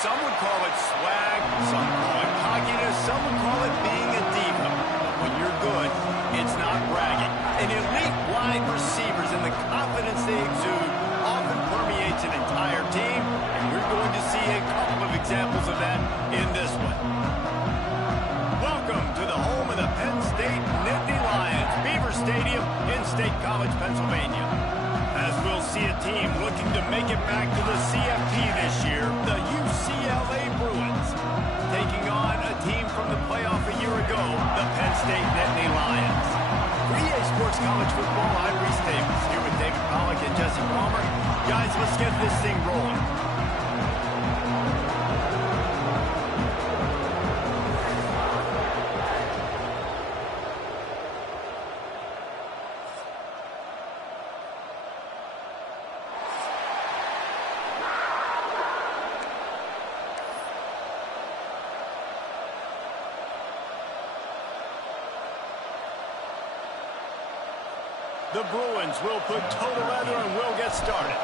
Some would call it swag, some call it cockiness, some would call it being a diva. But when you're good, it's not bragging. An elite wide receivers and the confidence they exude often permeates an entire team, and we're going to see a couple of examples of that in this one. Welcome to the home of the Penn State Nittany Lions, Beaver Stadium in State College, Pennsylvania. As we'll see a team looking to make it back to the CFP this year, the UCLA Bruins, taking on a team from the playoff a year ago, the Penn State Nittany Lions. For EA Sports College Football, I'm Reese Davis, here with David Pollack and Jesse Palmer. Guys, let's get this thing rolling. The Bruins will put total leather and will get started.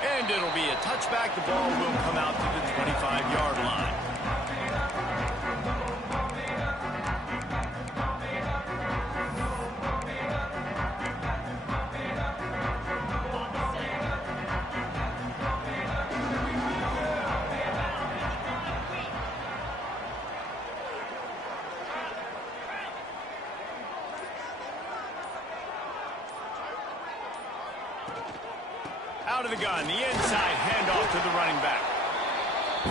And it'll be a touchback. The ball will come out to the 25-yard line. Out of the gun, the inside handoff to the running back.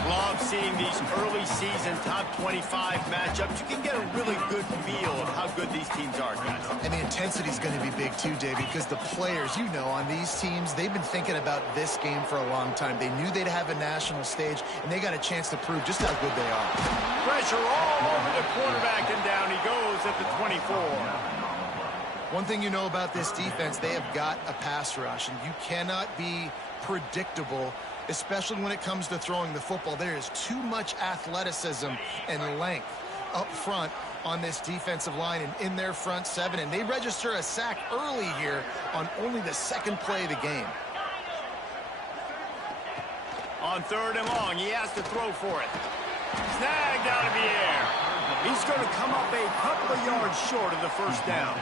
Love seeing these early season top 25 matchups. You can get a really good feel of how good these teams are, guys. And the intensity is going to be big too, David, because the players, you know, on these teams, they've been thinking about this game for a long time. They knew they'd have a national stage, and they got a chance to prove just how good they are. Pressure all over the quarterback, and down he goes at the 24. One thing you know about this defense, they have got a pass rush, and you cannot be predictable, especially when it comes to throwing the football. There is too much athleticism and length up front on this defensive line and in their front seven, and they register a sack early here on only the second play of the game. On third and long, he has to throw for it. Snagged out of the air. He's going to come up a couple of yards short of the first down.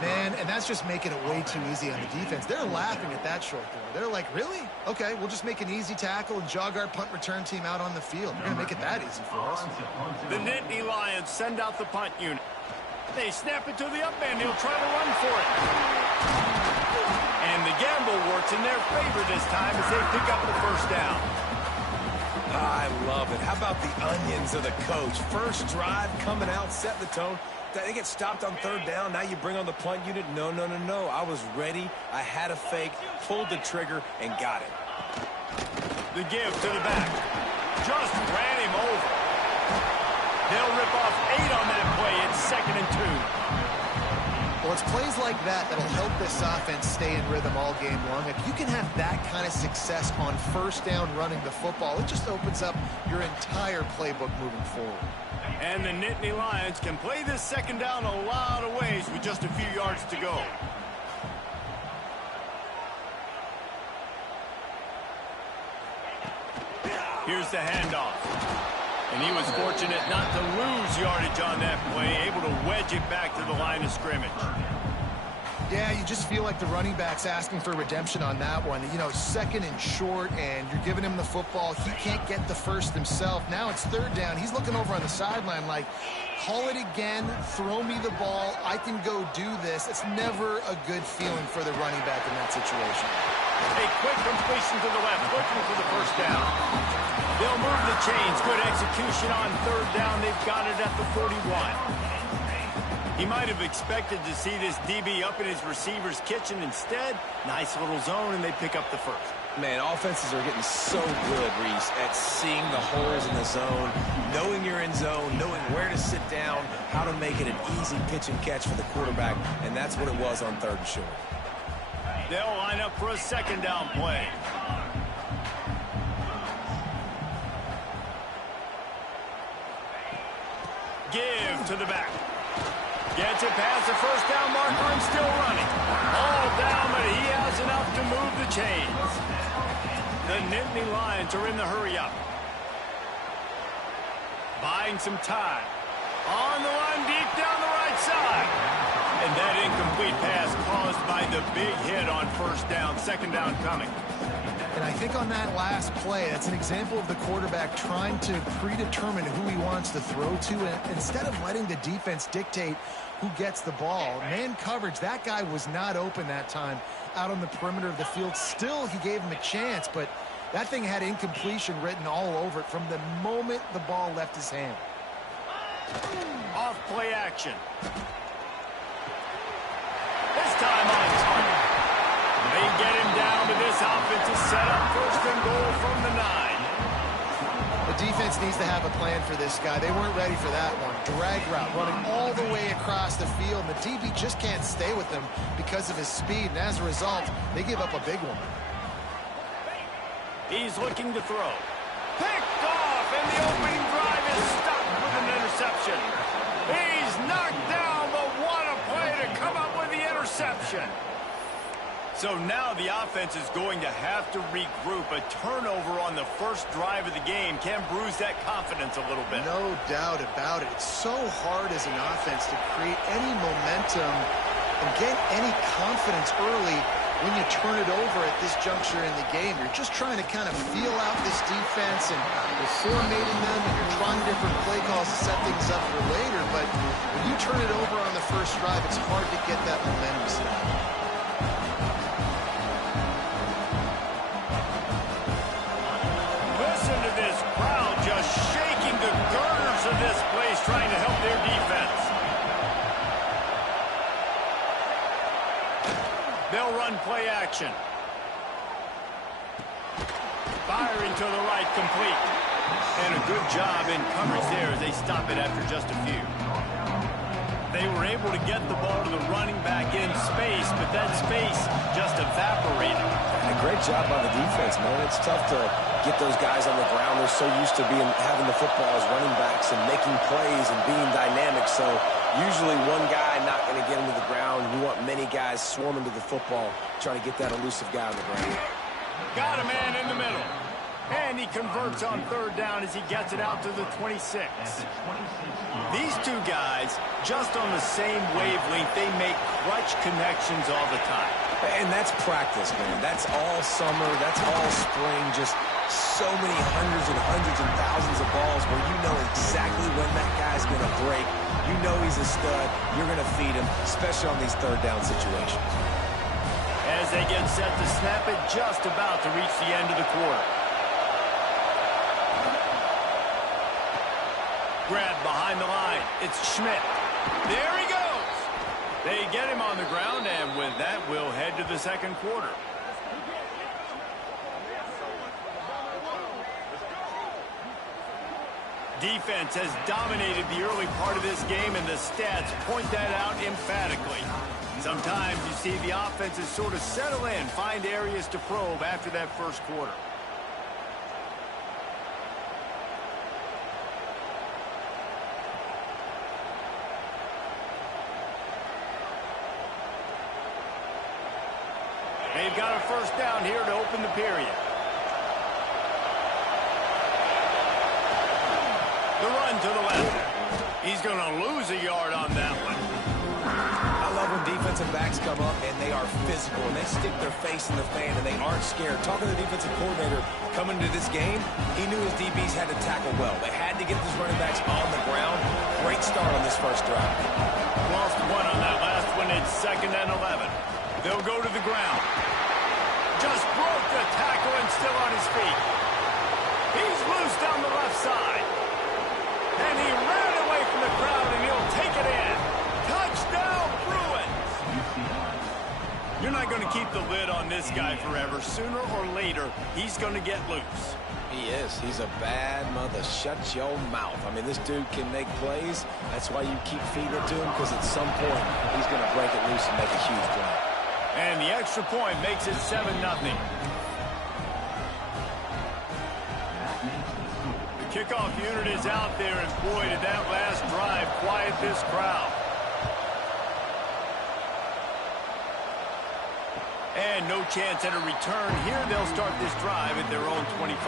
Man, and that's just making it way too easy on the defense. They're laughing at that short throw. They're like, really? Okay, we'll just make an easy tackle and jog our punt return team out on the field. We're going to make it that easy for us. The Nittany Lions send out the punt unit. They snap it to the up end. He'll try to run for it. And the gamble works in their favor this time as they pick up the first down. I love it. How about the onions of the coach? First drive, coming out, setting the tone. They get stopped on third down. Now you bring on the punt unit. No. I was ready. I had a fake, pulled the trigger, and got it. The give to the back. Just ran him over. They'll rip off 8 on that play. It's 2nd and 2. Well, it's plays like that that'll help this offense stay in rhythm all game long. If you can have that kind of success on first down running the football, it just opens up your entire playbook moving forward. And the Nittany Lions can play this second down a lot of ways with just a few yards to go. Here's the handoff. And he was fortunate not to lose yardage on that play, able to wedge it back to the line of scrimmage. Yeah, you just feel like the running back's asking for redemption on that one. You know, 2nd and short, and you're giving him the football. He can't get the first himself. Now it's 3rd down. He's looking over on the sideline like, call it again, throw me the ball, I can go do this. It's never a good feeling for the running back in that situation. A quick completion to the left, looking for the first down. They'll move the chains. Good execution on 3rd down. They've got it at the 41. He might have expected to see this DB up in his receiver's kitchen. Instead, nice little zone, and they pick up the first. Man, offenses are getting so good, Reese, at seeing the holes in the zone, knowing you're in zone, knowing where to sit down, how to make it an easy pitch and catch for the quarterback, and that's what it was on 3rd and short. They'll line up for a 2nd down play. Give to the back. Gets gets it past the first down marker and still running. All down, but he has enough to move the chains. The Nittany Lions are in the hurry-up. Buying some time. On the run, deep down the right side. And that incomplete pass caused by the big hit on first down, second down coming. And I think on that last play, that's an example of the quarterback trying to predetermine who he wants to throw to. And instead of letting the defense dictate who gets the ball, man coverage, that guy was not open that time out on the perimeter of the field. Still, he gave him a chance, but that thing had incompletion written all over it from the moment the ball left his hand. Off play action. This time on target. They get him down, but this offense is set up first and goal from the 9. The defense needs to have a plan for this guy. They weren't ready for that one. Drag route, running all the way across the field. And the DB just can't stay with him because of his speed. And as a result, they give up a big one. He's looking to throw. Picked off, and the opening drive is stopped with an interception. He's knocked down, but what a play to come up with the interception. So now the offense is going to have to regroup. A turnover on the first drive of the game can bruise that confidence a little bit. No doubt about it. It's so hard as an offense to create any momentum and get any confidence early when you turn it over at this juncture in the game. You're just trying to kind of feel out this defense, and you're formatting them, and you're trying different play calls to set things up for later. But when you turn it over on the first drive, it's hard to get that momentum set. Listen to this crowd just shaking the girders of this place, trying to help their defense. They'll run play action. Firing to the right, complete. And a good job in coverage there as they stop it after just a few. They were able to get the ball to the running back in space, but that space just evaporated. And a great job by the defense, man. It's tough to get those guys on the ground. They're so used to having the football as running backs and making plays and being dynamic. So usually one guy not going to get him to the ground. You want many guys swarming to the football, trying to get that elusive guy on the ground. Got a man in the middle. And he converts on third down as he gets it out to the 26. These two guys, just on the same wavelength, they make clutch connections all the time. And that's practice, man. That's all summer. That's all spring. Just so many hundreds and thousands of balls where you know exactly when that guy's going to break. You know he's a stud. You're going to feed him, especially on these third down situations. As they get set to snap it, just about to reach the end of the quarter. Grab behind the line. It's Schmidt. There he goes. They get him on the ground, and with that, we'll head to the second quarter. Defense has dominated the early part of this game, and the stats point that out emphatically. Sometimes you see the offenses sort of settle in, find areas to probe after that first quarter. They've got a first down here to open the period. The run to the left. He's going to lose a yard on that one. I love when defensive backs come up and they are physical and they stick their face in the fan and they aren't scared. Talking to the defensive coordinator coming into this game, he knew his DBs had to tackle well. They had to get these running backs on the ground. Great start on this first drive. Lost one on that last one. It's 2nd and 11. They'll go to the ground. Just broke the tackle and still on his feet. He's loose down the left side. And he ran away from the crowd, and he'll take it in. Touchdown, Bruins! You're not going to keep the lid on this guy forever. Sooner or later, he's going to get loose. He is. He's a bad mother. Shut your mouth. I mean, this dude can make plays. That's why you keep feeding it to him, because at some point, he's going to break it loose and make a huge play. And the extra point makes it 7-0. The kickoff unit is out there, and boy, did that last drive quiet this crowd. And no chance at a return here. They'll start this drive at their own 25.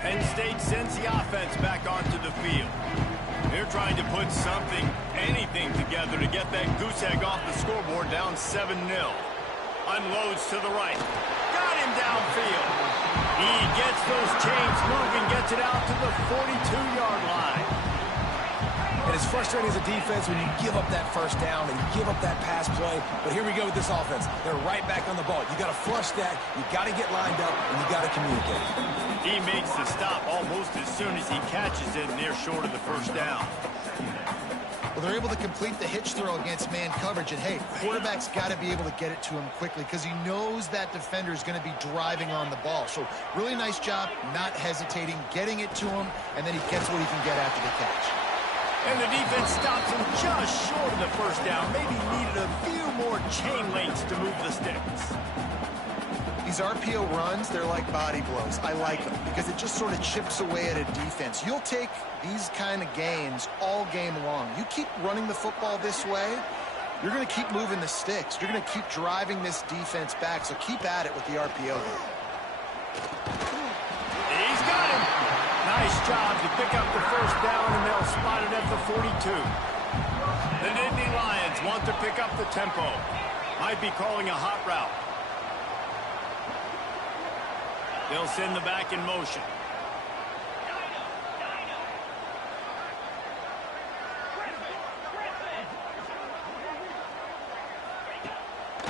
Penn State sends the offense back onto the field. They're trying to put something, anything together to get that goose egg off the scoreboard, down 7-0. Unloads to the right. Got him downfield. He gets those chains moving, gets it out to the 42-yard line. And it's frustrating as a defense when you give up that first down and you give up that pass play. But here we go with this offense. They're right back on the ball. You got to flush that. You got to get lined up, and you got to communicate. He makes the stop almost as soon as he catches it, and they're short of the first down. Well, they're able to complete the hitch throw against man coverage. And, hey, quarterback's got to be able to get it to him quickly because he knows that defender is going to be driving on the ball. So really nice job not hesitating, getting it to him, and then he gets what he can get after the catch. And the defense stops him just short of the first down. Maybe needed a few more chain links to move the sticks. These RPO runs, they're like body blows. I like them because it just sort of chips away at a defense. You'll take these kind of gains all game long. You keep running the football this way, you're going to keep moving the sticks. You're going to keep driving this defense back, so keep at it with the RPO here. He's got him. Nice job to pick up the first down, and they'll spot it at the 42. The Natty Lions want to pick up the tempo. Might be calling a hot route. They'll send the back in motion.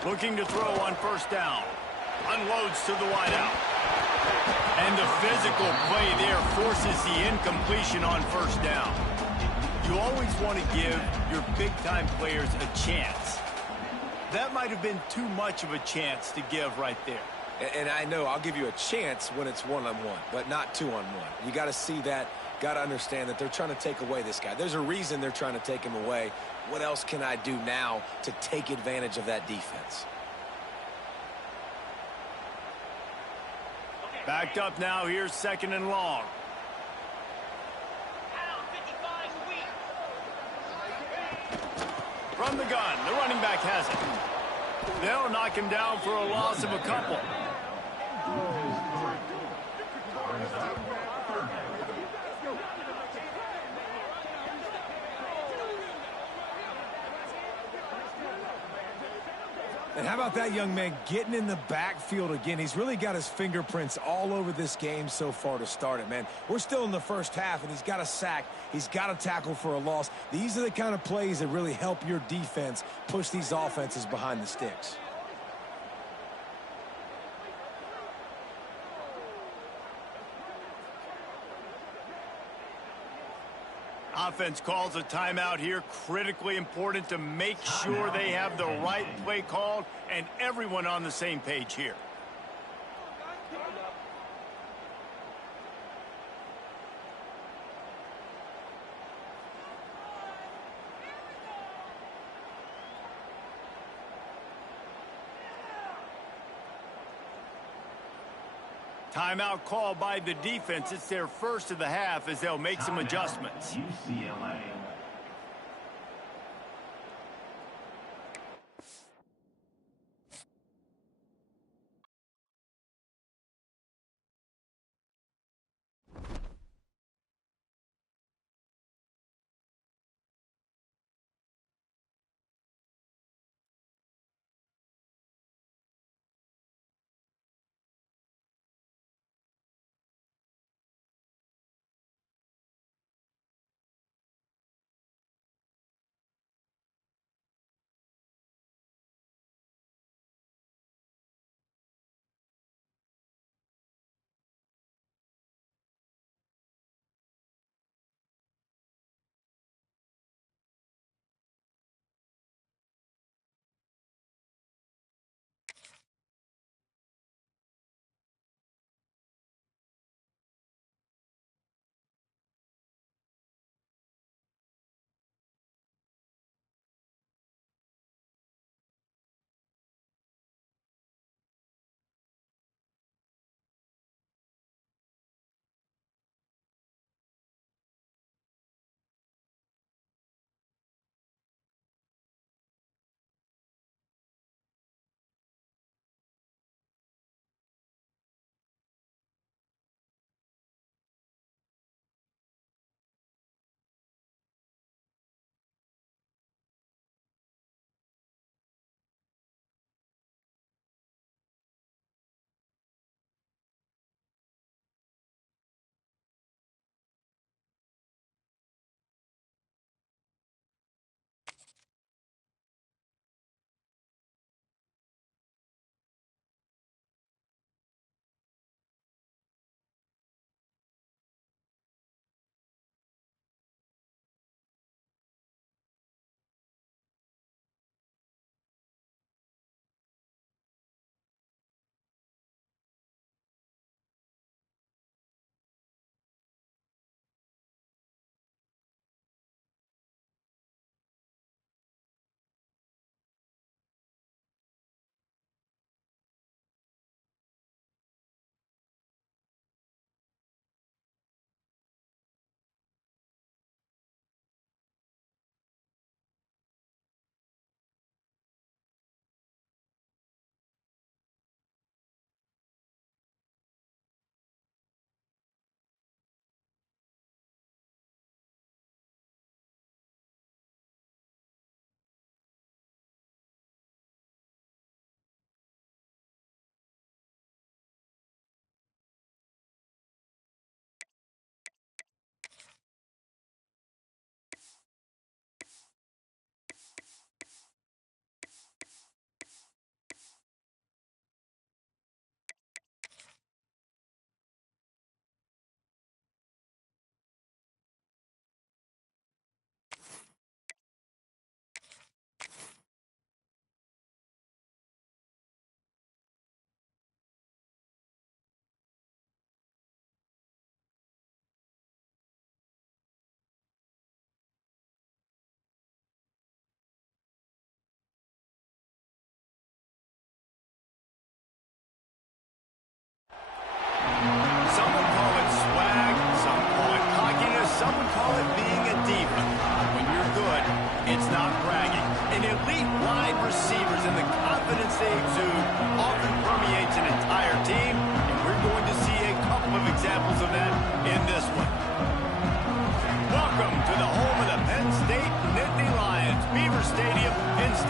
Looking to throw on first down. Unloads to the wideout. And the physical play there forces the incompletion on first down. You always want to give your big-time players a chance. That might have been too much of a chance to give right there. And I know I'll give you a chance when it's one-on-one, but not two-on-one. You got to see that, got to understand that they're trying to take away this guy. There's a reason they're trying to take him away. What else can I do now to take advantage of that defense? Backed up now, here's second and long. From the gun, the running back has it. They'll knock him down for a loss of a couple. And how about that young man getting in the backfield again? He's really got his fingerprints all over this game so far to start it, man. We're still in the first half, and he's got a sack. He's got a tackle for a loss. These are the kind of plays that really help your defense push these offenses behind the sticks. Offense calls a timeout here. Critically important to make sure they have the right play called and everyone on the same page here. Timeout call by the defense. It's their first of the half as they'll make some adjustments. UCLA.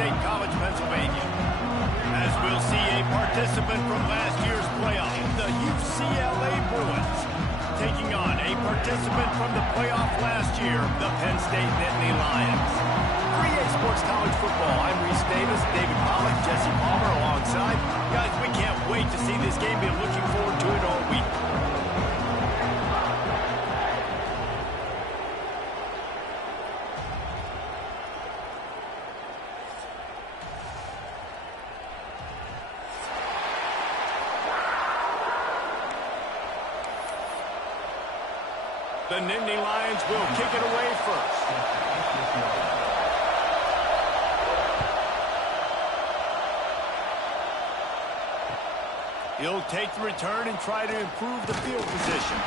State College, Pennsylvania. As we'll see a participant from last year's playoff, the UCLA Bruins, taking on a participant from the playoff last year, the Penn State Nittany Lions. 3A Sports College Football, I'm Reese Davis, David Pollack, Jesse Palmer alongside. Guys, we can't wait to see this game. Been looking forward to it all week. The Nittany Lions will kick it away first. He'll take the return and try to improve the field position.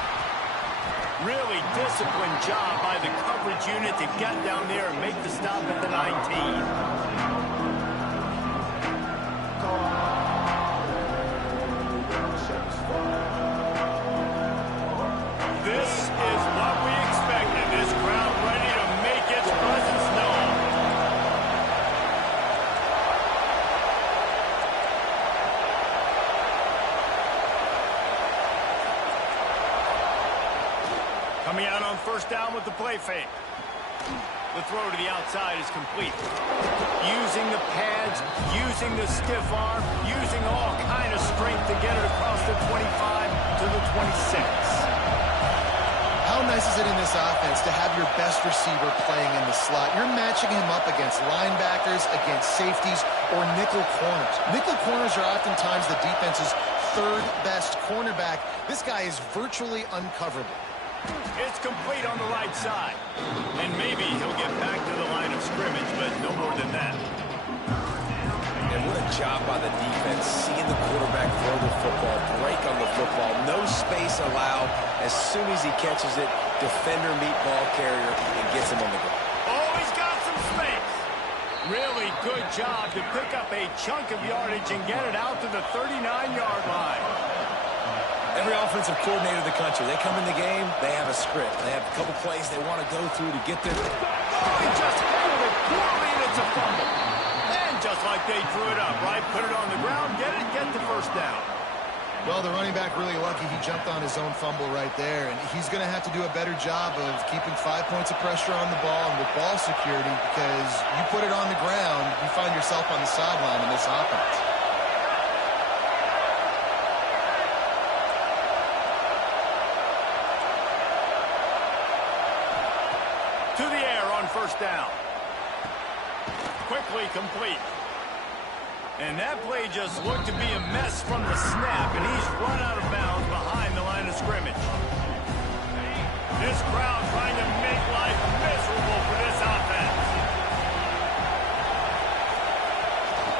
Really disciplined job by the coverage unit to get down there and make the stop at the 19. This is what we expected. This crowd ready to make its presence known. Coming out on first down with the play fake. The throw to the outside is complete. Using the pads, using the stiff arm, using all kind of strength to get it across the 25 to the 26. How nice is it in this offense to have your best receiver playing in the slot? You're matching him up against linebackers, against safeties, or nickel corners. Nickel corners are oftentimes the defense's third best cornerback. This guy is virtually uncoverable. It's complete on the right side. And maybe he'll get back to the line of scrimmage, but no more than that. And what a job by the defense, seeing the quarterback throw the football, break on the football, no space allowed. As soon as he catches it, defender meet ball carrier and gets him on the ground. Oh, he's got some space. Really good job to pick up a chunk of yardage and get it out to the 39-yard line. Every offensive coordinator in the country, they come in the game, they have a script. They have a couple plays they want to go through to get there. Oh, he just handled it poorly, and it's a fumble. And just like they drew it up, right? Put it on the ground, get the first down. Well, the running back really lucky he jumped on his own fumble right there, and he's going to have to do a better job of keeping 5 points of pressure on the ball and with ball security, because you put it on the ground, you find yourself on the sideline in this offense. To the air on first down. Quickly complete. And that play just looked to be a mess from the snap, and he's run out of bounds behind the line of scrimmage. This crowd trying to make life miserable for this offense.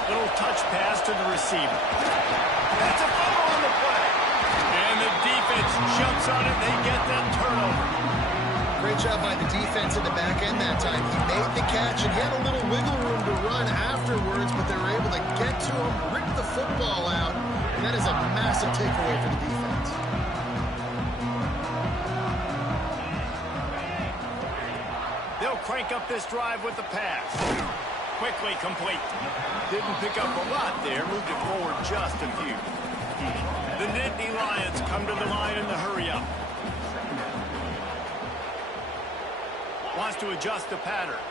Little touch pass to the receiver. That's a fumble on the play. And the defense jumps on it. They get that turnover. Great job by the defense in the back end that time. He made the catch, and he had a little wiggle room to run afterwards, but they were able to get to him, rip the football out, and that is a massive takeaway for the defense. They'll crank up this drive with the pass. Quickly complete. Didn't pick up a lot there, moved it forward just a few. The Nittany Lions come to the line in the hurry-up. Wants to adjust the pattern.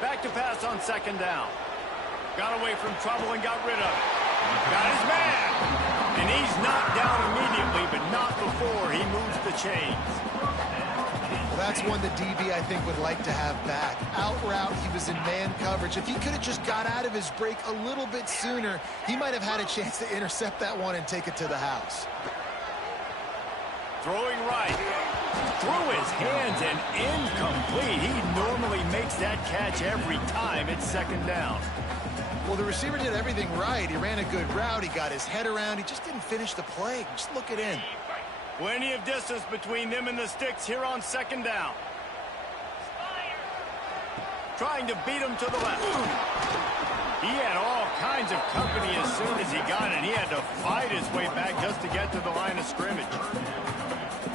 Back to pass on second down. Got away from trouble and got rid of it. Got his man. And he's knocked down immediately, but not before he moves the chains. Well, that's one the DB, I think, would like to have back. Out route, he was in man coverage. If he could have just got out of his break a little bit sooner, he might have had a chance to intercept that one and take it to the house. Throwing right. Through his hands and incomplete. He normally makes that catch every time it's second down. Well, the receiver did everything right. He ran a good route. He got his head around. He just didn't finish the play. Just look it in. Plenty of distance between them and the sticks here on second down. Trying to beat him to the left. He had all kinds of company as soon as he got it. He had to fight his way back just to get to the line of scrimmage.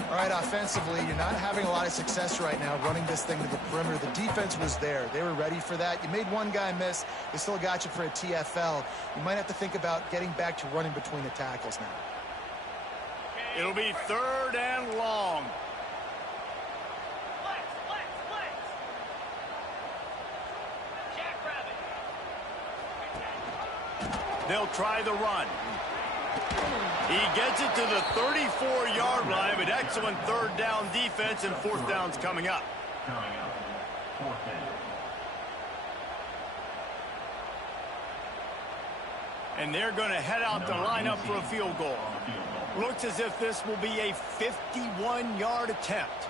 All right, offensively, you're not having a lot of success right now running this thing to the perimeter. The defense was there. They were ready for that. You made one guy miss. They still got you for a TFL. You might have to think about getting back to running between the tackles now. It'll be 3rd and long. They'll try the run. He gets it to the 34-yard line, but excellent 3rd down defense, and 4th down's coming up. And they're going to head out to line up for a field goal. Looks as if this will be a 51-yard attempt.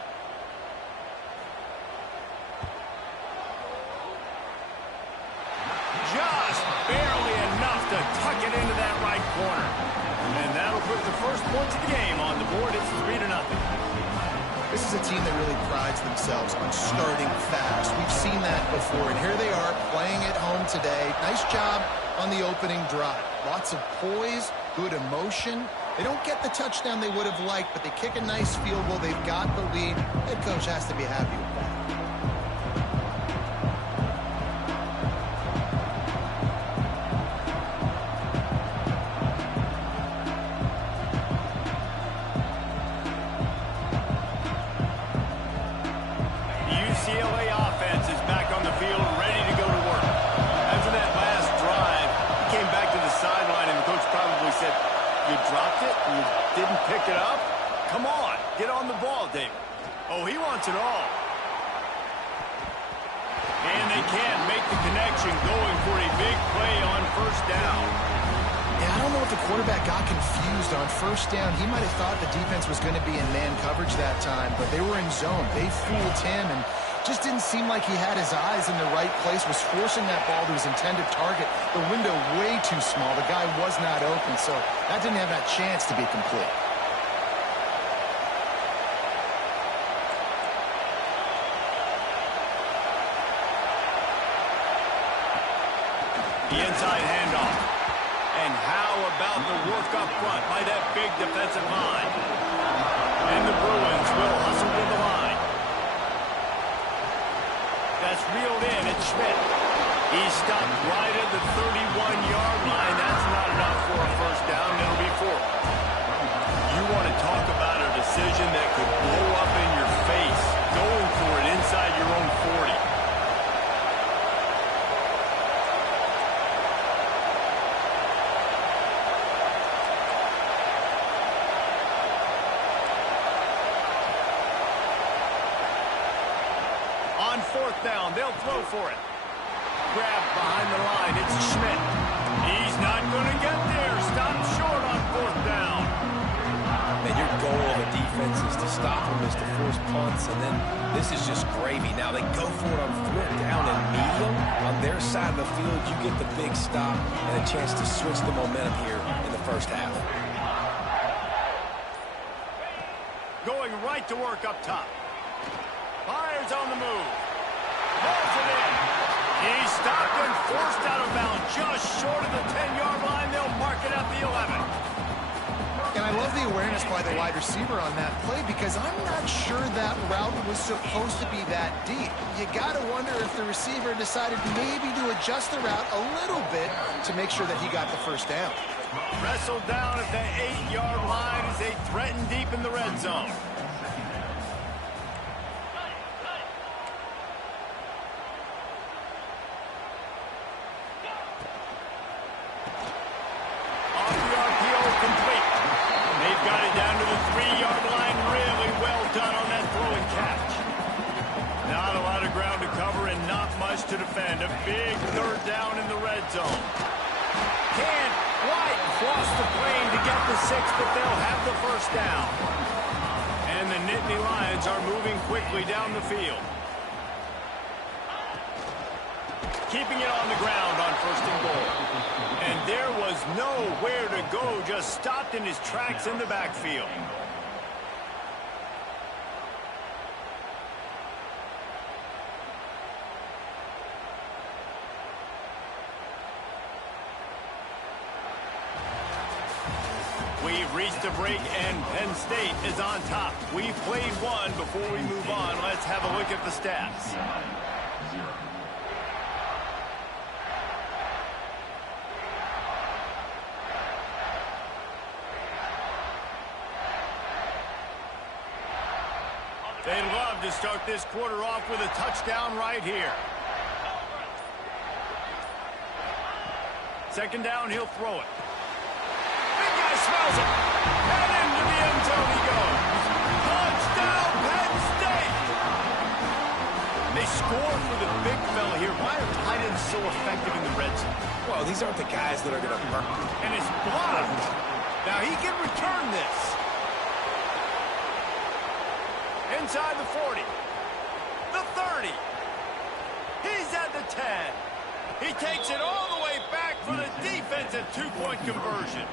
Just barely enough to tuck it into that right corner. And that'll put the first points of the game on the board. It's 3-0. This is a team that really prides themselves on starting fast. We've seen that before, and here they are playing at home today. Nice job on the opening drive. Lots of poise, good emotion. They don't get the touchdown they would have liked, but they kick a nice field goal. They've got the lead. Head coach has to be happy with that. UCLA offense is back on the field, ready to go to work. After that last drive, he came back to the sideline, and the coach probably said, "You dropped it? You didn't pick it up? Come on, get on the ball, David." Oh, he wants it all. And they can't make the connection, going for a big play on 1st down. Yeah, I don't know if the quarterback got confused on 1st down. He might have thought the defense was going to be in man coverage that time, but they were in zone. They fooled him, and just didn't seem like he had his eyes in the right place, was forcing that ball to his intended target. The window way too small. The guy was not open, so that didn't have that chance to be complete. The inside handoff. And how about the work up front by that big defensive line? And the Bruins will hustle to the line. That's reeled in. It's Schmidt. He's stopped right at the 31-yard line. That's not enough for a 1st down. It'll be 4th. You want to talk about a decision that could blow up in your face, going for it inside your own 40. On 4th down, they'll throw for it. Grab behind the line. It's Schmidt. He's not going to get there. Stop short on 4th down. Man, your goal of a defense is to stop them, is to force punts, and then this is just gravy. Now they go for it on 4th down and medium. On their side of the field, you get the big stop and a chance to switch the momentum here in the 1st half. Going right to work up top. Fires on the move. Pulls it in. He's stopped and forced out of bounds just short of the 10-yard line. They'll mark it at the 11. And I love the awareness by the wide receiver on that play, because I'm not sure that route was supposed to be that deep. You got to wonder if the receiver decided maybe to adjust the route a little bit to make sure that he got the 1st down. Wrestled down at the 8-yard line as they threaten deep in the red zone. To defend. A big 3rd down in the red zone. Can't quite cross the plane to get the 6, but they'll have the 1st down. And the Nittany Lions are moving quickly down the field. Keeping it on the ground on 1st and goal. And there was nowhere to go, just stopped in his tracks in the backfield. We've reached the break, and Penn State is on top. We've played one. Before we move on, let's have a look at the stats. They'd love to start this quarter off with a touchdown right here. Second down, he'll throw it. Big guy smells it. And into the end zone he goes. Touchdown, Penn State! They scored for the big fella here. Why are tight ends so effective in the red zone? Well, these aren't the guys that are going to burn. And it's blocked. Now he can return this. Inside the 40. The 30. He's at the 10. He takes it all the way back for the defensive two-point conversion.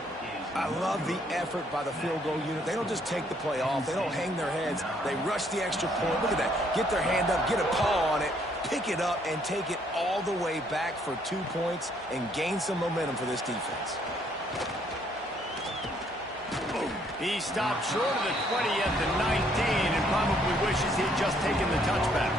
I love the effort by the field goal unit. They don't just take the play off. They don't hang their heads. They rush the extra point. Look at that. Get their hand up, get a paw on it, pick it up, and take it all the way back for 2 points and gain some momentum for this defense. He stopped short of the 20 at the 19 and probably wishes he'd just taken the touchback.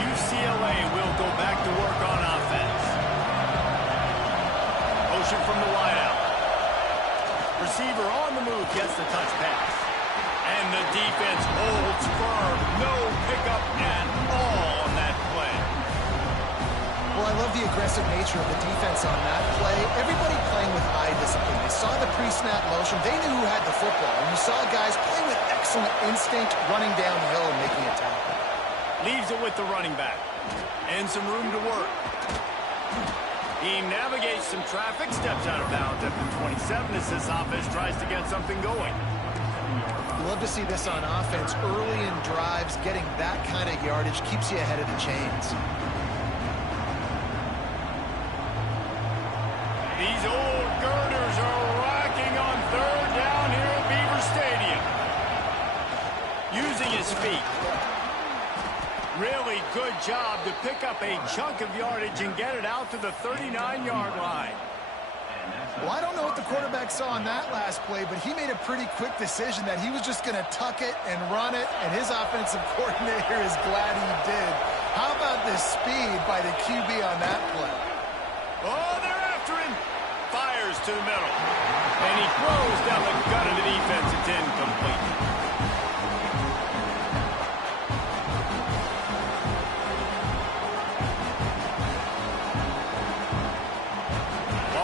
UCLA will go back to work on offense. Motion from the wideout. Receiver on the move gets the touch pass. And the defense holds firm. No pickup at all on that play. Well, I love the aggressive nature of the defense on that play. Everybody playing with eye discipline. They saw the pre-snap motion. They knew who had the football. And you saw guys play with excellent instinct, running downhill and making a tackle. Leaves it with the running back. And some room to work. He navigates some traffic, steps out of bounds at the 27 as this offense tries to get something going. You love to see this on offense. Early in drives, getting that kind of yardage keeps you ahead of the chains. These old girders are rocking on third down here at Beaver Stadium. Using his feet. Really good job to pick up a chunk of yardage and get it out to the 39-yard line. Well, I don't know what the quarterback saw on that last play, but he made a pretty quick decision that he was just going to tuck it and run it, and his offensive coordinator is glad he did. How about the speed by the QB on that play? Oh, they're after him. Fires to the middle. And he throws down the gut of the defense. It's incomplete.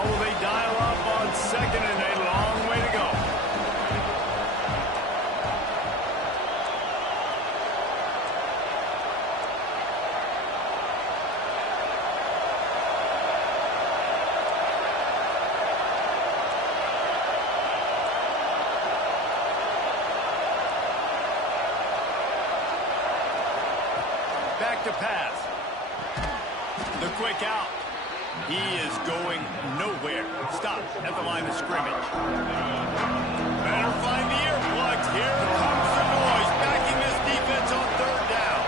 Will they dial up on second and a long way to go? Back to pass. The quick out. He is going nowhere. Stop at the line of scrimmage. Better find the earplugs. Here comes the noise, backing this defense on third down.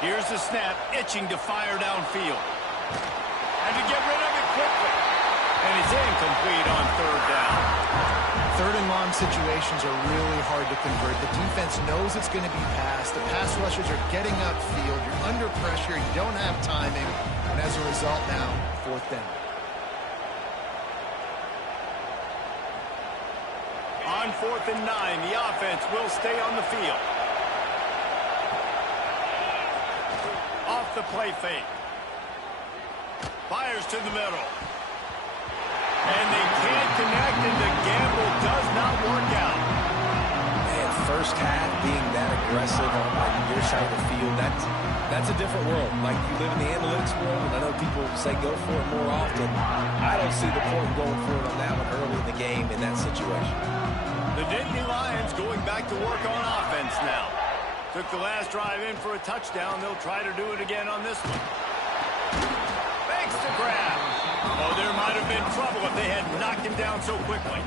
Here's the snap, itching to fire downfield. And to get rid of it quickly. And it's incomplete on third down. Third and long situations are really hard to convert. The defense knows it's going to be passed. The pass rushers are getting upfield. You're under pressure. You don't have timing. And as a result now, fourth down. On 4th and 9, the offense will stay on the field. Off the play fake. Fires to the middle. And they can't connect, and the gamble does not work out. Man, first half being that aggressive on your side of the field, that's a different world. Like, you live in the analytics world, and I know people say go for it more often. I don't see the point going for it on that one early in the game in that situation. The Nittany Lions going back to work on offense now. Took the last drive in for a touchdown. They'll try to do it again on this one. Makes the grab. Oh, there might have been trouble if they had knocked him down so quickly.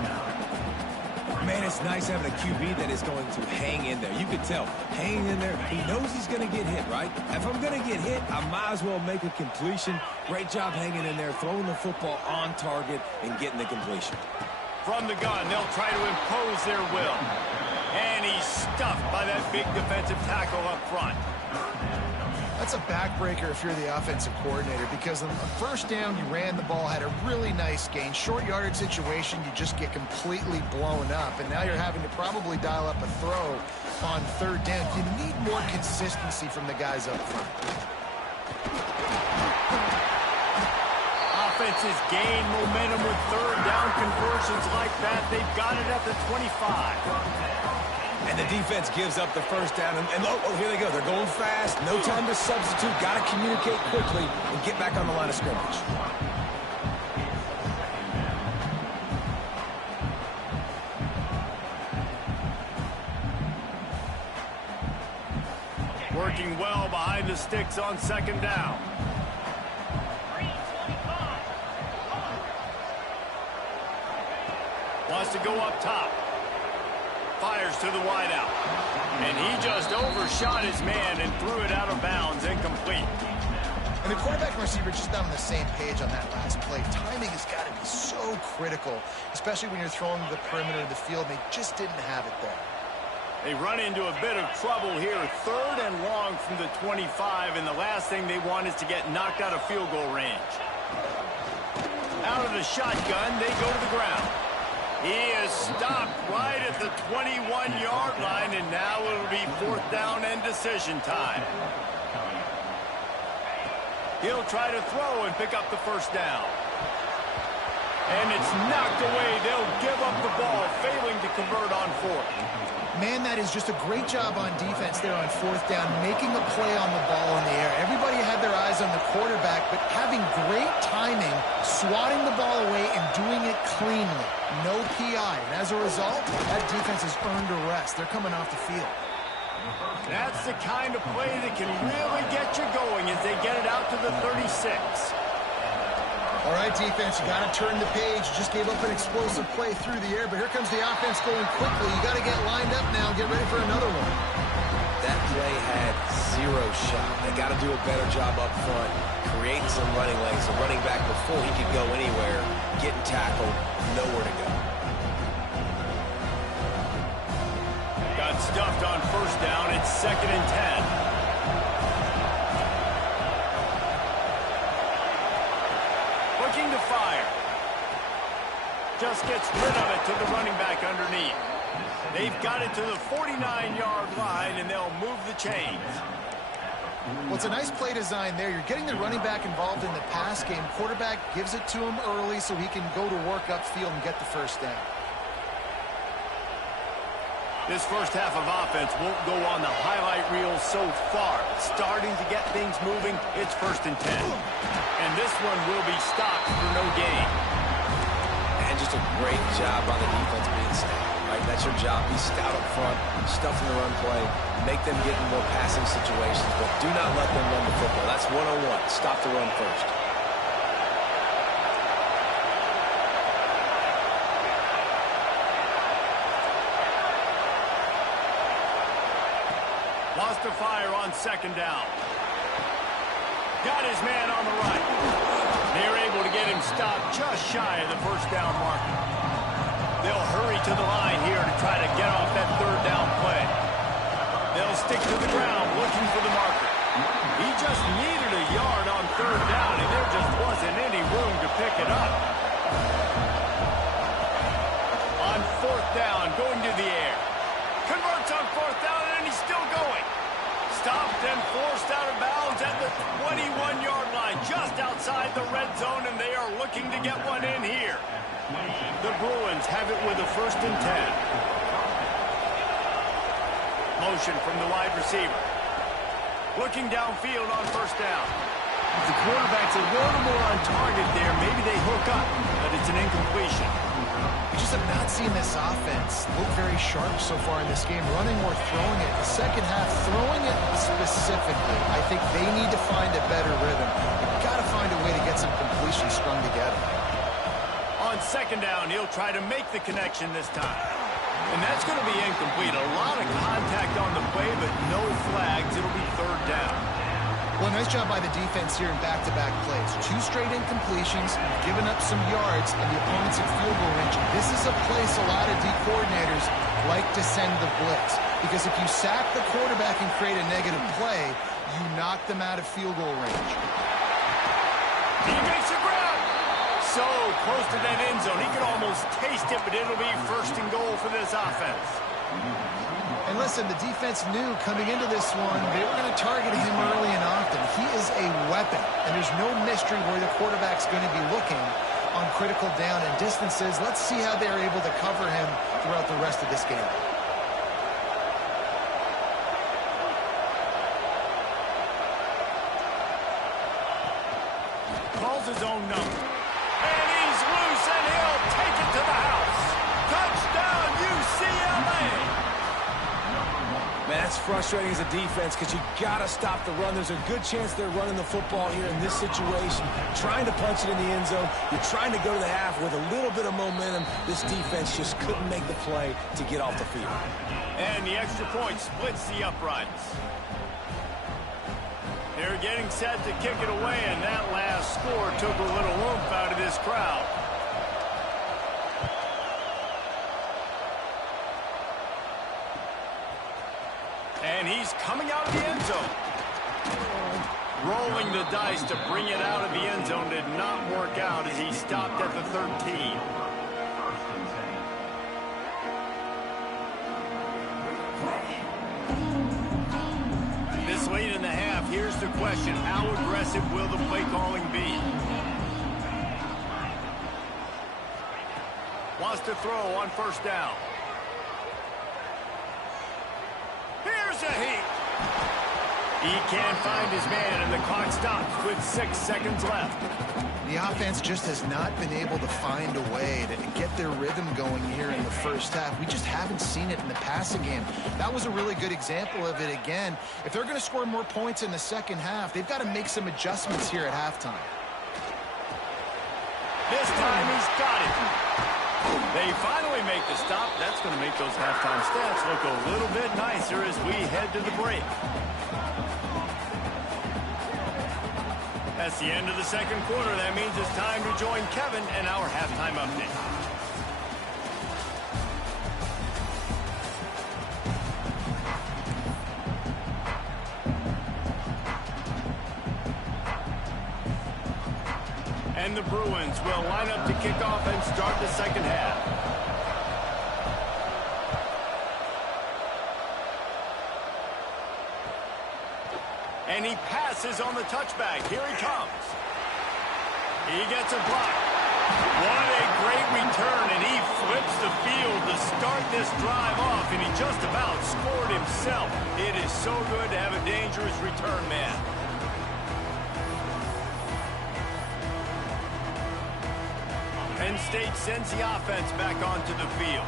Man, it's nice having a QB that is going to hang in there. You could tell, hanging in there, he knows he's going to get hit, right? If I'm going to get hit, I might as well make a completion. Great job hanging in there, throwing the football on target, and getting the completion. From the gun, they'll try to impose their will. And he's stuffed by that big defensive tackle up front. That's a backbreaker if you're the offensive coordinator, because on the first down, you ran the ball, had a really nice gain. Short yardage situation, you just get completely blown up, and now you're having to probably dial up a throw on third down. You need more consistency from the guys up front. Offenses gain momentum with third down conversions like that. They've got it at the 25. And the defense gives up the first down. And oh, here they go. They're going fast. No time to substitute. Got to communicate quickly and get back on the line of scrimmage. Working well behind the sticks on second down. Wants to go up top. Fires to the wideout. And he just overshot his man and threw it out of bounds, incomplete. And the quarterback and receiver just not on the same page on that last play. Timing has got to be so critical, especially when you're throwing to the perimeter of the field. They just didn't have it there. They run into a bit of trouble here. Third and long from the 25, and the last thing they want is to get knocked out of field goal range. Out of the shotgun, they go to the ground. He is stopped right at the 21-yard line, and now it'll be fourth down and decision time. He'll try to throw and pick up the first down. And it's knocked away. They'll give up the ball, failing to convert on fourth. Man, that is just a great job on defense there on fourth down, making a play on the ball in the air. Everybody had their eyes on the quarterback, but having great timing, swatting the ball away, and doing it cleanly. No PI. And as a result, that defense has earned a rest. They're coming off the field. That's the kind of play that can really get you going as they get it out to the 36. All right, defense, you got to turn the page. You just gave up an explosive play through the air, but here comes the offense going quickly. You got to get lined up now and get ready for another one. That play had zero shot. They got to do a better job up front, creating some running lanes. The running back, before he could go anywhere, getting tackled, nowhere to go. Got stuffed on first down. It's 2nd and 10. Looking to fire. Just gets rid of it to the running back underneath. They've got it to the 49-yard line, and they'll move the chains. Well, it's a nice play design there. You're getting the running back involved in the pass game. Quarterback gives it to him early so he can go to work upfield and get the first down. This first half of offense won't go on the highlight reel so far. Starting to get things moving, it's 1st and 10. And this one will be stopped for no gain. And just a great job by the defense being stout, right? That's your job. Be stout up front, stuff in the run play, make them get in more passing situations, but do not let them run the football. That's 101. Stop the run first. Lost to fire on second down. Got his man on the right. They're able to get him stopped just shy of the first down marker. They'll hurry to the line here to try to get off that third down play. They'll stick to the ground looking for the marker. He just needed a yard on third down, and there just wasn't any room to pick it up. On fourth down, going to the air. Converts on fourth down, and he's still going. Stopped and forced out of bounds at the 21-yard line, just outside the red zone, and they are looking to get one in here. The Bruins have it with a 1st and 10. Motion from the wide receiver. Looking downfield on first down. If the quarterback's a little more on target there, maybe they hook up, but it's an incompletion. We just have not seen this offense look very sharp so far in this game, running or throwing it. The second half, throwing it specifically, I think they need to find a better rhythm. They've got to find a way to get some completion strung together. On second down, he'll try to make the connection this time. And that's going to be incomplete. A lot of contact on the play, but no flags. It'll be third down. Well, nice job by the defense here in back-to-back plays. 2 straight incompletions, giving up some yards, and the opponent's in field goal range. This is a place a lot of D coordinators like to send the blitz. Because if you sack the quarterback and create a negative play, you knock them out of field goal range. He makes a grab. So close to that end zone. He could almost taste it, but it'll be first and goal for this offense. And listen, the defense knew coming into this one, they were going to target him early and often. He is a weapon, and there's no mystery where the quarterback's going to be looking on critical down and distances. Let's see how they're able to cover him throughout the rest of this game. Calls his own number. And he's loose, and he'll take it to the house. Touchdown, UCLA! Man, that's frustrating as a defense because you got to stop the run. There's a good chance they're running the football here in this situation, trying to punch it in the end zone. You're trying to go to the half with a little bit of momentum. This defense just couldn't make the play to get off the field. And the extra point splits the uprights. They're getting set to kick it away, and that last score took a little oomph out of this crowd. And he's coming out of the end zone. Rolling the dice to bring it out of the end zone did not work out as he stopped at the 13. This late in the half, here's the question. How aggressive will the play calling be? Wants to throw on first down. Here's a heat. He can't find his man, and the clock stops with 6 seconds left. The offense just has not been able to find a way to get their rhythm going here in the first half. We just haven't seen it in the passing game. That was a really good example of it again. If they're going to score more points in the second half, they've got to make some adjustments here at halftime. This time he's got it. They finally make the stop. That's going to make those halftime stats look a little bit nicer as we head to the break. That's the end of the second quarter. That means it's time to join Kevin and our halftime update. And the Bruins will line up to kick off and start the second half. And he passes on the touchback. Here he comes. He gets a block. What a great return, and he flips the field to start this drive off, and he just about scored himself. It is so good to have a dangerous return man. Penn State sends the offense back onto the field.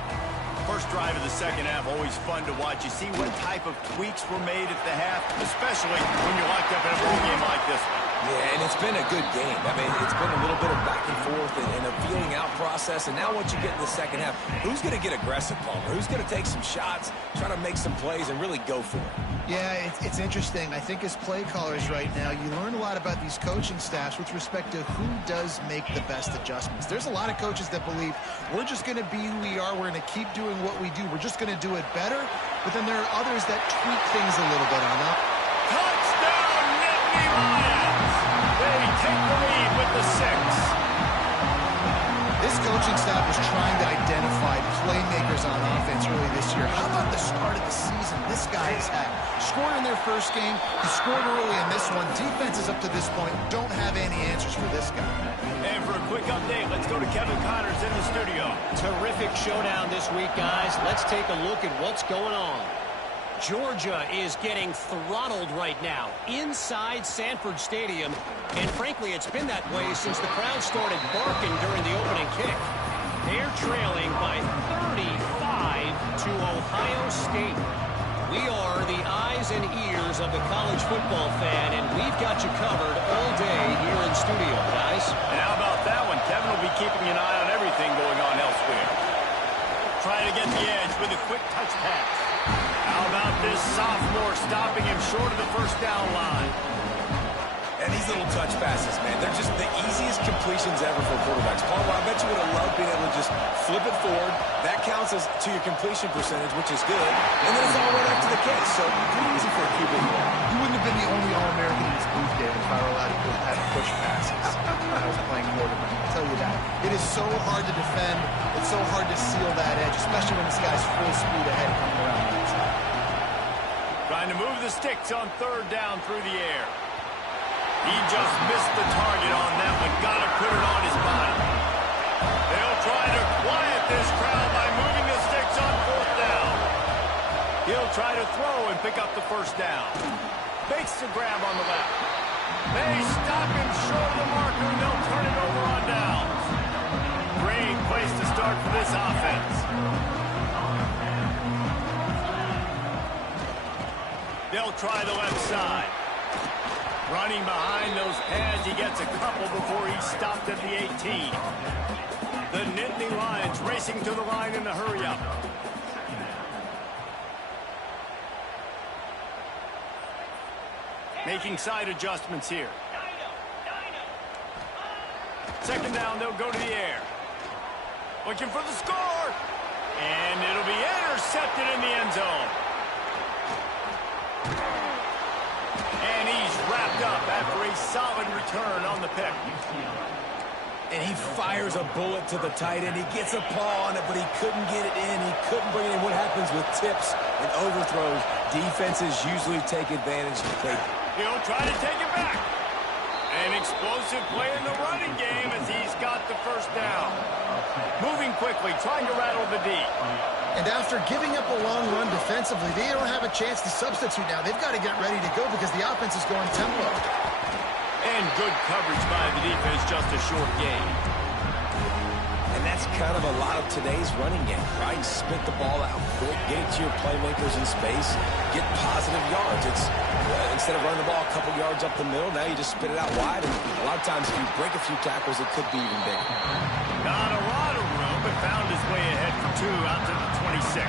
First drive of the second half, always fun to watch. You see what type of tweaks were made at the half, especially when you're locked up in a ball game like this one. Yeah, and it's been a good game. I mean, it's been a little bit of back and forth and a feeling out process. And now once you get in the second half, who's going to get aggressive, Palmer? Who's going to take some shots, try to make some plays, and really go for it? Yeah, it's interesting. I think as play callers right now, you learn a lot about these coaching staffs with respect to who does make the best adjustments. There's a lot of coaches that believe we're just going to be who we are. We're going to keep doing what we do. We're just going to do it better. But then there are others that tweak things a little bit on that. Touchdown, Natty Lions! They take the lead with the 6. This coaching staff was trying to identify playmakers on offense early this year. How about the start of the season this guy has had? Scored in their first game. He scored early in this one. Defenses up to this point don't have any answers for this guy. And for a quick update, let's go to Kevin Connors in the studio. Terrific showdown this week, guys. Let's take a look at what's going on. Georgia is getting throttled right now inside Sanford Stadium, and frankly, it's been that way since the crowd started barking during the opening kick. They're trailing by 35 to Ohio State. We are the eyes and ears of the college football fan, and we've got you covered all day here in studio, guys. And how about that one? Kevin will be keeping an eye on everything going on elsewhere. Trying to get the edge with a quick touch pass. How about this sophomore stopping him short of the first down line? And these little touch passes, man, they're just the easiest completions ever for quarterbacks. Paul, I bet you would have loved being able to just flip it forward. That counts as to your completion percentage, which is good. And then it's all right after the catch. So pretty easy for a QB. You wouldn't have been the only All-American in this booth, David, if I were allowed to have push passes when I was playing quarterback. I'll tell you that. It is so hard to defend. It's so hard to seal that edge, especially when this guy's full speed ahead coming around the inside. Trying to move the sticks on third down through the air. He just missed the target on that one. Got to put it on his body. They'll try to quiet this crowd by moving the sticks on fourth down. He'll try to throw and pick up the first down. Makes the grab on the left. They stop him short of the marker, and they'll turn it over on downs. Great place to start for this offense. They'll try the left side. Running behind those pads, he gets a couple before he's stopped at the 18. The Nittany Lions racing to the line in a hurry-up. Making side adjustments here. Second down, they'll go to the air. Looking for the score. And it'll be intercepted in the end zone. And he's wrapped up after a solid return on the pick. And he fires a bullet to the tight end. He gets a paw on it, but he couldn't get it in. He couldn't bring it in. What happens with tips and overthrows? Defenses usually take advantage. He'll try to take it back. An explosive play in the running game as he's got the first down. Moving quickly, trying to rattle the D. And after giving up a long run defensively, they don't have a chance to substitute now. They've got to get ready to go because the offense is going tempo. And good coverage by the defense, just a short gain. And that's kind of a lot of today's running game, right? Spit the ball out quick, get it to your playmakers in space, get positive yards. It's instead of running the ball a couple yards up the middle, now you just spit it out wide. And a lot of times if you break a few tackles, it could be even bigger. Not a lot of room, but found his way ahead for two out to the 26.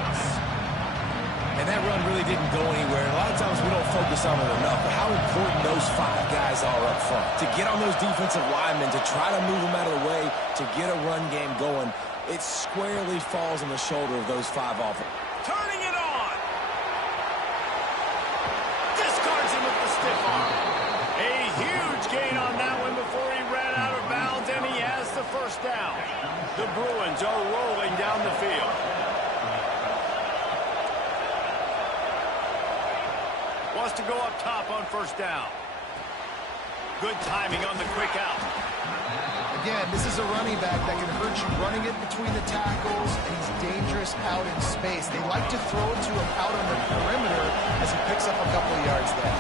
And that run really didn't go anywhere. A lot of times we don't focus on it enough, but how important those five guys are up front. To get on those defensive linemen, to try to move them out of the way, to get a run game going, it squarely falls on the shoulder of those five offenses. Turning it on. Discards him with the stiff arm. A huge gain on that one before he ran out of bounds, and he has the first down. The Bruins are rolling down the field. Wants to go up top on first down. Good timing on the quick out. Again, this is a running back that can hurt you running it between the tackles, and he's dangerous out in space. They like to throw it to him out on the perimeter as he picks up a couple of yards there.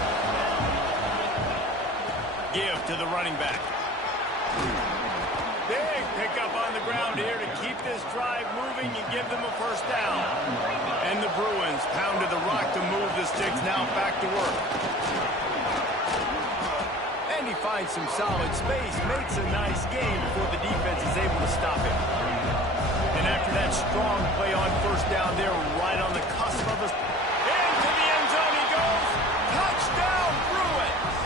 Give to the running back. Big pickup on the ground here to keep this drive moving and give them a first down. And the Bruins pounded the rock to move the sticks, now back to work. And he finds some solid space, makes a nice gain before the defense is able to stop him. And after that strong play on first down, they're right on the cusp of us. Into the end zone he goes. Touchdown, Bruins!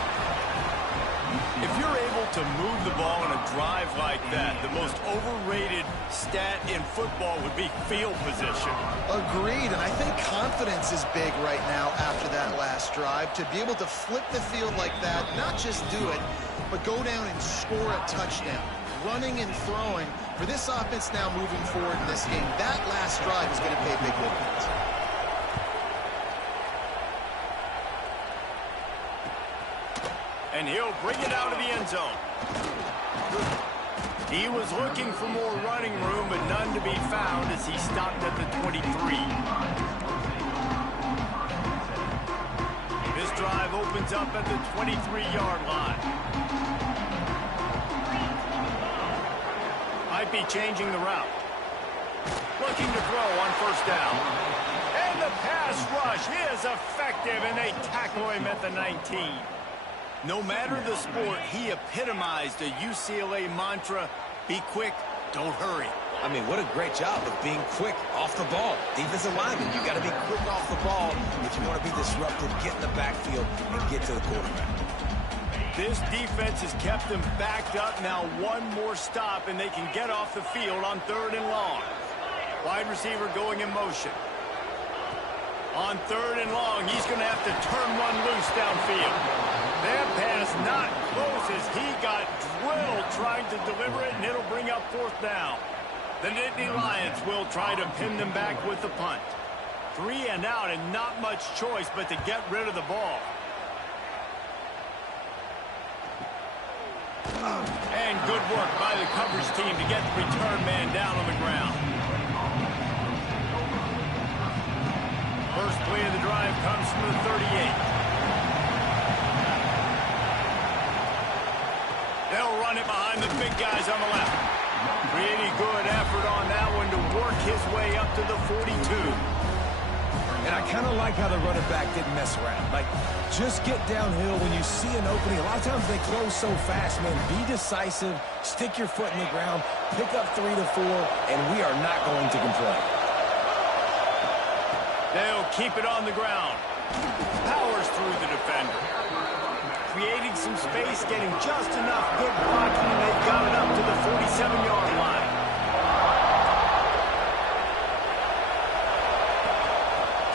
If you're able to move the ball in a drive like that, the most overrated stat in football would be field position. Agreed, and I think confidence is big right now after that last drive. To be able to flip the field like that, not just do it, but go down and score a touchdown. Running and throwing. For this offense now moving forward in this game, that last drive is going to pay big dividends. And he'll bring it out of the end zone. He was looking for more running room, but none to be found as he stopped at the 23. This drive opens up at the 23-yard line. Might be changing the route. looking to throw on first down. And the pass rush is effective, and they tackle him at the 19. No matter the sport, he epitomized a UCLA mantra: be quick, don't hurry. I mean, what a great job of being quick off the ball. Defensive lineman, you got to be quick off the ball if you want to be disruptive, get in the backfield, and get to the quarterback. This defense has kept them backed up. Now one more stop, and they can get off the field on 3rd and long. Wide receiver going in motion. On 3rd and long, he's going to have to turn one loose downfield. That pass not close as he got drilled trying to deliver it, and it'll bring up 4th down. The Nittany Lions will try to pin them back with the punt. 3 and out, and not much choice but to get rid of the ball. And good work by the coverage team to get the return man down on the ground. First play of the drive comes from the 38. They'll run it behind the big guys on the left. Pretty good effort on that one to work his way up to the 42. And I kind of like how the running back didn't mess around. Like, just get downhill when you see an opening. A lot of times they close so fast, man. Be decisive, stick your foot in the ground, pick up 3 to 4, and we are not going to complain. They'll keep it on the ground. Powers through the defender. Creating some space, getting just enough good blocking, and they've got it up to the 47-yard line.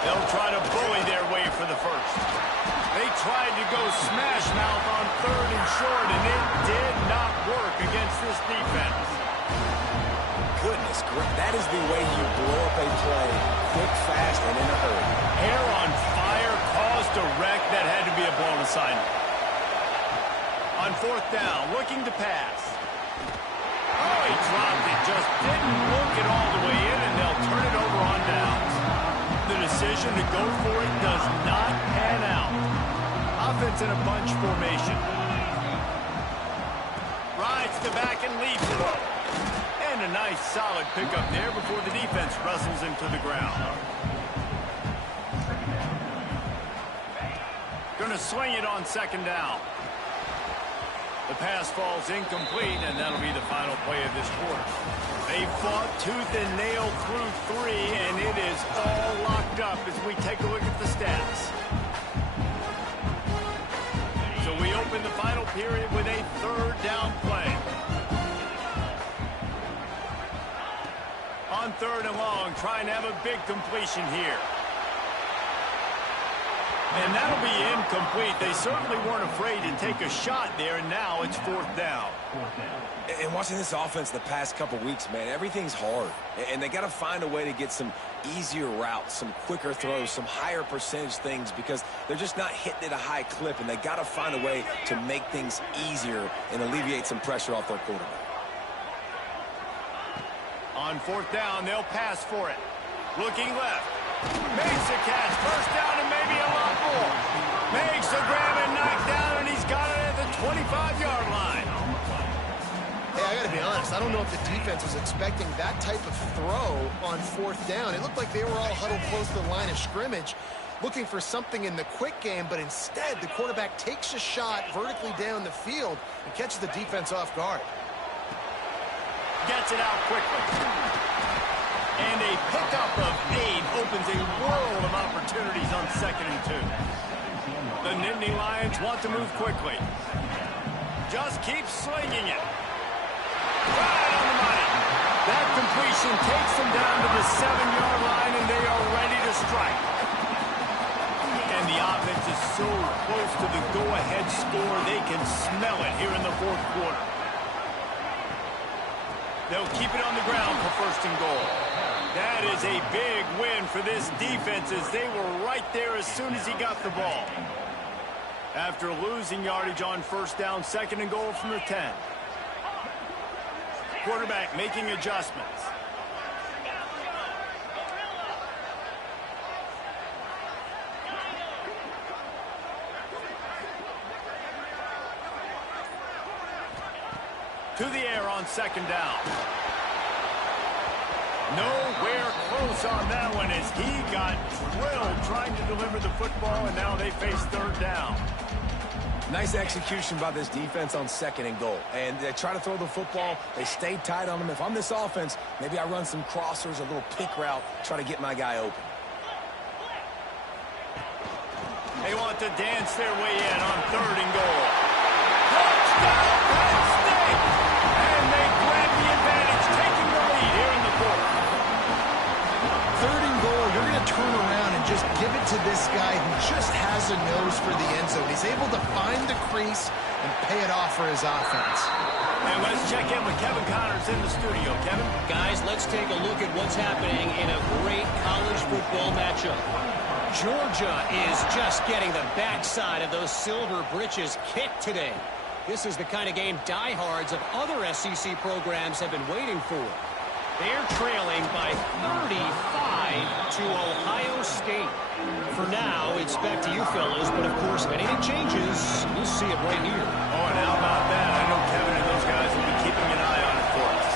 They'll try to bully their way for the first. They tried to go smash mouth on 3rd and short, and it did not work against this defense. Goodness, that is the way you blow up a play, quick, fast, and in a hurry. Hair on fire caused a wreck that had to be a blown assignment. On 4th down, looking to pass. Oh, he dropped it. Just didn't look it all the way in, and they'll turn it over on downs. The decision to go for it does not pan out. Offense in a bunch formation. Rides the back and leaves it. And a nice solid pickup there before the defense wrestles him to the ground. Gonna swing it on 2nd down. The pass falls incomplete, and that'll be the final play of this quarter. They fought tooth and nail through 3, and it is all locked up as we take a look at the stats. So we open the final period with a 3rd down play. On 3rd and long, trying to have a big completion here. And that'll be incomplete. They certainly weren't afraid to take a shot there, and now it's 4th down. And watching this offense the past couple weeks, man, everything's hard. And they got to find a way to get some easier routes, some quicker throws, some higher percentage things, because they're just not hitting at a high clip, and they got to find a way to make things easier and alleviate some pressure off their quarterback. On 4th down, they'll pass for it. Looking left. Makes a catch. First down and maybe a lot more. Makes the grab and knock down, and he's got it at the 25-yard line. Hey, I got to be honest. I don't know if the defense was expecting that type of throw on 4th down. It looked like they were all huddled close to the line of scrimmage, looking for something in the quick game, but instead the quarterback takes a shot vertically down the field and catches the defense off guard. Gets it out quickly. And a pickup of 8 opens a world of opportunities on 2nd and 2. The Nittany Lions want to move quickly. Just keep slinging it. Right on the money. That completion takes them down to the 7-yard line, and they are ready to strike. And the offense is so close to the go-ahead score, they can smell it here in the 4th quarter. They'll keep it on the ground for 1st and goal. That is a big win for this defense, as they were right there as soon as he got the ball. After losing yardage on 1st down, 2nd and goal from the 10. Quarterback making adjustments. To the air on 2nd down. Nowhere close on that one as he got drilled trying to deliver the football, and now they face third down. Nice execution by this defense on 2nd and goal. And they try to throw the football. They stay tight on them. If I'm this offense, maybe I run some crossers, a little pick route, try to get my guy open. They want to dance their way in on 3rd and goal. Touchdown, Penn State! And they grab the advantage, taking the lead here in the 4th. 3rd and goal, you're going to turn around and just give it to this guy who just has a nose for the end zone. He's able to find the crease and pay it off for his offense. And let's check in with Kevin Connors in the studio. Kevin? Guys, let's take a look at what's happening in a great college football matchup. Georgia is just getting the backside of those silver britches kicked today. This is the kind of game diehards of other SEC programs have been waiting for. They're trailing by 35 to Ohio State. For now, it's back to you fellas, but of course, if anything changes, we'll see it right here. Oh, and how about that? I know Kevin and those guys will be keeping an eye on it for us.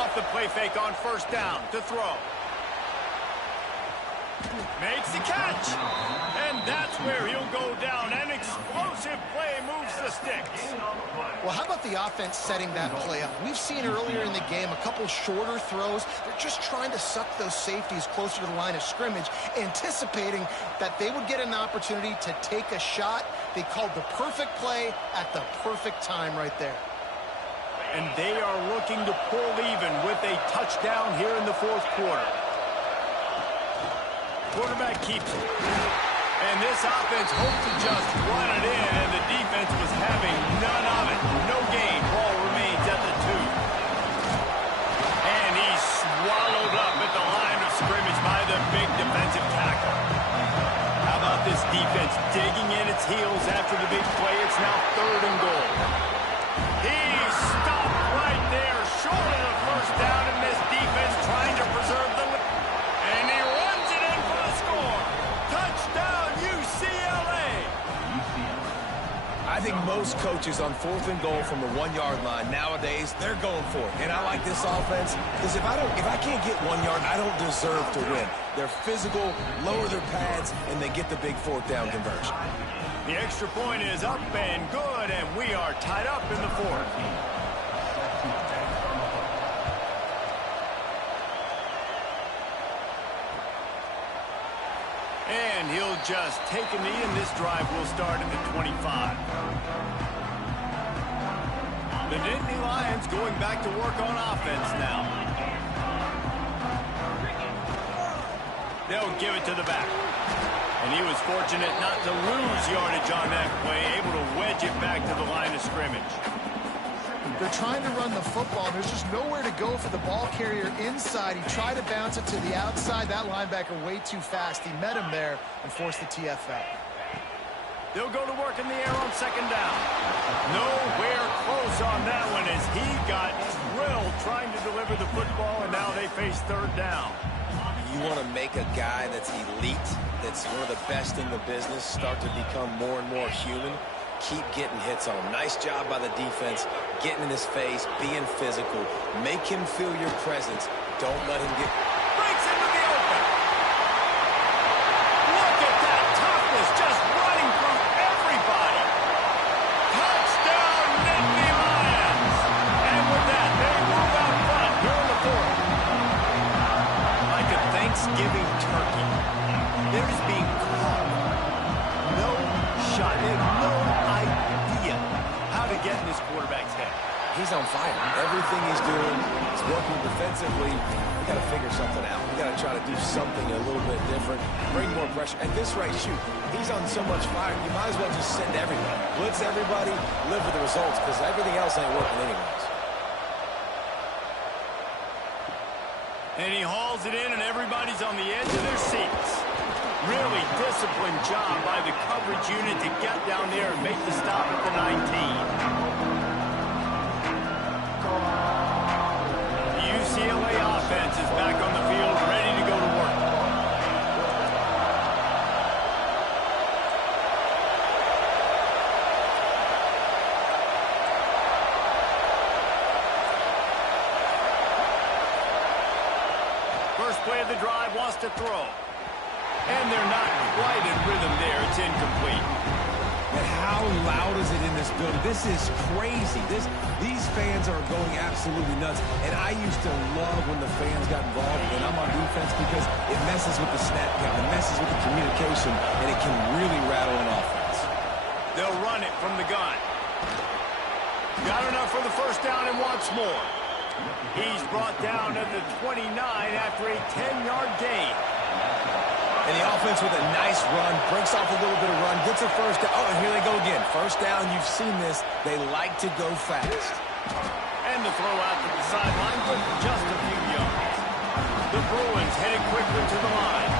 Off the play fake on 1st down to throw. Makes the catch. And that's where he'll go down. An explosive play moves the sticks. Well, how about the offense setting that play up? We've seen earlier in the game a couple shorter throws. They're just trying to suck those safeties closer to the line of scrimmage, anticipating that they would get an opportunity to take a shot. They called the perfect play at the perfect time right there. And they are looking to pull even with a touchdown here in the 4th quarter. Quarterback keeps it. And this offense hoped to just run it in, and the defense was having none of it. No gain. Ball remains at the 2. And he's swallowed up at the line of scrimmage by the big defensive tackle. How about this defense digging in its heels after the big play? It's now 3rd and goal. He stopped right there, short of the 1st down, and this defense trying to preserve the lead. And he runs it in for the score. Touchdown, UCLA. I think most coaches on 4th and goal from the 1-yard line nowadays, they're going for it. And I like this offense because if I can't get 1 yard, I don't deserve to win. They're physical, lower their pads, and they get the big 4th down conversion. The extra point is up and good, and we are tied up in the 4th. And he'll just take a knee, and this drive will start at the 25. The Nittany Lions going back to work on offense now. They'll give it to the back. And he was fortunate not to lose yardage on that play, able to wedge it back to the line of scrimmage. They're trying to run the football. There's just nowhere to go for the ball carrier inside. He tried to bounce it to the outside. That linebacker way too fast. He met him there and forced the TFL. They'll go to work in the air on 2nd down. Nowhere close on that one as he got drilled trying to deliver the football, and now they face 3rd down. You want to make a guy that's elite, that's one of the best in the business, start to become more and more human. Keep getting hits on him. Nice job by the defense, getting in his face, being physical. Make him feel your presence. Don't let him get... Breaks into the open. Look at that toughness, just running through everybody. Touchdown, Nittany Lions. And with that, they move out front here in the 4th. Like a Thanksgiving turkey. They're just being caught. No shot. They have no idea how to get in this quarterback's head. He's on fire. Everything he's doing is working defensively. We got to figure something out. We got to try to do something a little bit different. Bring more pressure. At this rate, shoot, he's on so much fire. You might as well just send everybody. Blitz everybody, live with the results, because everything else ain't working anyways. And he hauls it in, and everybody's on the edge of their seats. Really disciplined job by the coverage unit to get down there and make the stop at the 19. The UCLA offense is back on the field, ready to go to work. First play of the drive wants to throw. And they're not quite in rhythm there. It's incomplete. And how loud is it in this building? This is crazy. These fans are going absolutely nuts. And I used to love when the fans got involved when I'm on defense because it messes with the snap count. It messes with the communication, and it can really rattle an offense. They'll run it from the gun. Got enough for the first down and wants more. He's brought down at the 29 after a 10-yard gain. And the offense with a nice run, breaks off a little bit of run, gets a first down. Oh, and here they go again. First down, you've seen this. They like to go fast. And the throw out to the sideline for just a few yards. The Bruins headed quickly to the line.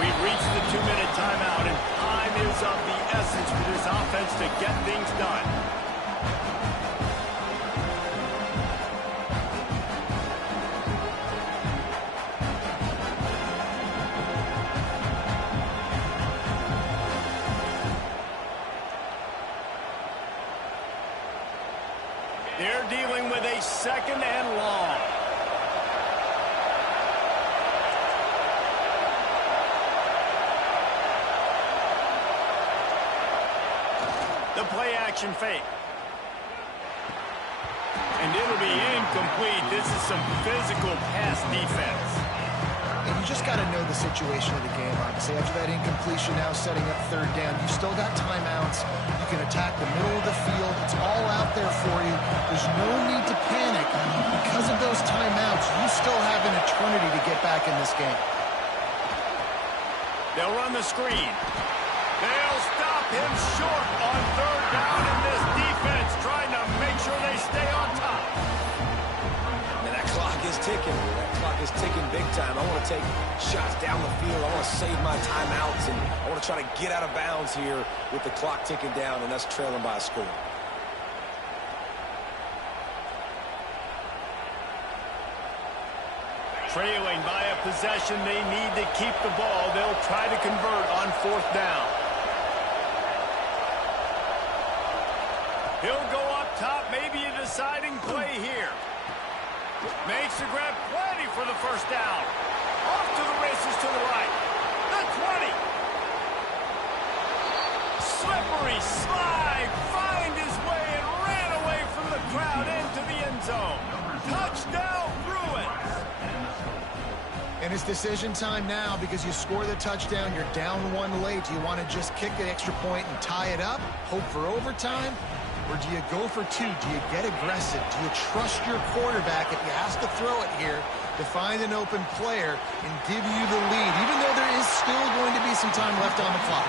We've reached the 2-minute timeout, and time is of the essence for this offense to get things done. They're dealing with a second and long. The play action fake. And it'll be incomplete. This is some physical pass defense. And you just got to know the situation of the game, obviously. After that incompletion, now setting up third down, you still got timeouts. You can attack the middle of the field. It's all out there for you. There's no need to panic. Because of those timeouts, you still have an eternity to get back in this game. They'll run the screen. They'll stop him short on third down, and this defense trying to make sure they stay on top. And that clock is ticking. That clock is ticking big time. I want to take shots down the field. I want to save my timeouts, and I want to try to get out of bounds here with the clock ticking down, and that's trailing by a score. Trailing by a possession, they need to keep the ball. They'll try to convert on fourth down. He'll go up top, maybe a deciding play here. Makes the grab, plenty for the first down. Off to the races to the right. The 20. Slippery slide, find his way and ran away from the crowd into the end zone. Touchdown, Bruins. And it's decision time now because you score the touchdown, you're down one late. Do you want to just kick the extra point and tie it up, hope for overtime? Or do you go for two? Do you get aggressive? Do you trust your quarterback if he has to throw it here to find an open player and give you the lead, even though there is still going to be some time left on the clock?